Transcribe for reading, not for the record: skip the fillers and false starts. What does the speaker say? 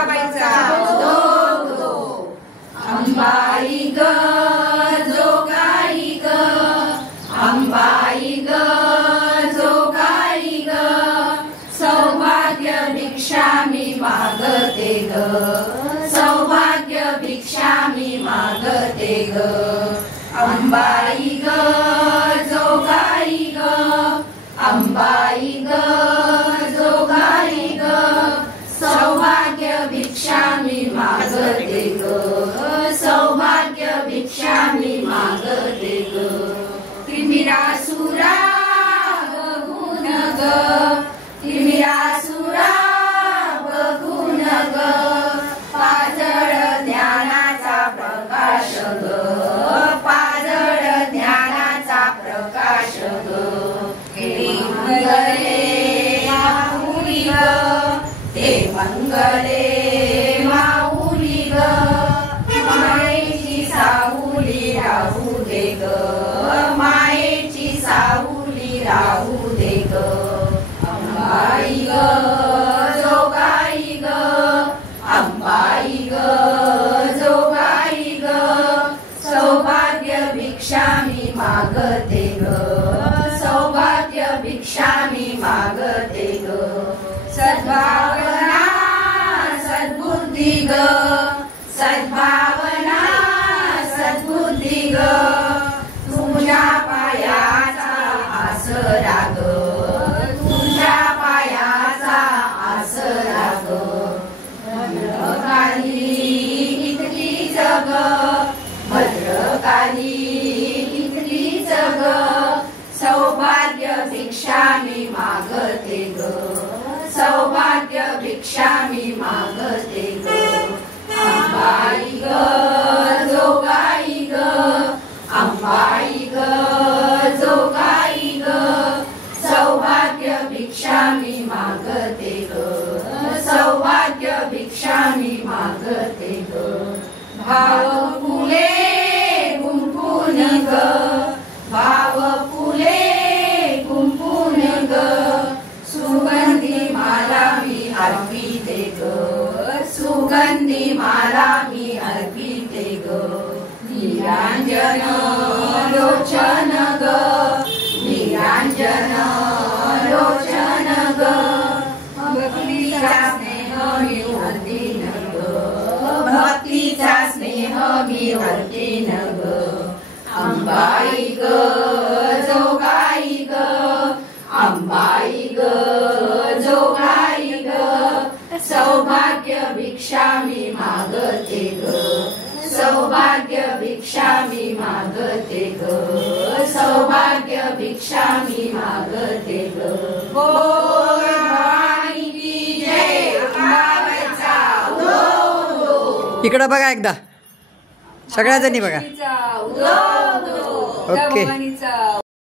अंबाबाईचा उदो उदो अंबाई ग जोगाई ग अंबाई ग जोगाई ग सौभाग्य भिक्षा मी मागते ग सौभाग्य भिक्षा मी मागते ग अंबाई ग जोगाई ग अंबाई ग जोगाई ग सौभाग्य भिक्षा मी मागते ग सौभाग्य भिक्षा मी मागते ग त्रिमिरासुरा बघून ग त्रिमिरासुरा बघून ग पाजळ ज्ञानाचा प्रकाश ग पाजळ ज्ञानाचा प्रकाश ग मंगले माऊली ग ते मंगले माऊली ग मायेची सावली राहू दे ग मायेची सावली राहू दे ग अंबाई ग जोगाई ग अंबाई ग जोगाई ग सौभाग्य भिक्षा मी मागते ग सौभाग्य भिक्षा मी मागते ग सद्भावना सद्बुद्धी ग सद्भावना सद्बुद्धी ग तुझ्या पायाचा आसरा ग तुझ्या पायाचा आसरा ग भद्रकाली इतकी जग भद्रकाली इतकी जग सौभाग्य भिक्षा मी मागते ग सौभाग्य भिक्षा मी मागते ग अंबाई ग जोगाई ग अंबाई ग जोगाई ग सौभाग्य भिक्षा मी मागते ग सौभाग्य भिक्षा मी मागते ग भाव फुले गुंफून ग भाव फुले गुंफून ग सुगंधी माला मी अर्पिते ग सुगंधी माला मी अर्पिते ग निरांजन लोचन ग निरांजन लोचन ग भक्तीचा स्नेह मी वर्तीन ग भक्तीचा स्नेह मी वर्तीन ग अंबाई ग जोगाई ग अंबाई ग जोगाई ग सौभाग्य भिक्षा मी मागते ग सौभाग्य भिक्षा मी मागते ग सौभाग्य भिक्षा मी मागते ग बोल भवानी की जय अंबाबाईचा उदो इकडे बघा एकदा सगळ्या जणी बघा उदो उदो ओके भवानीचा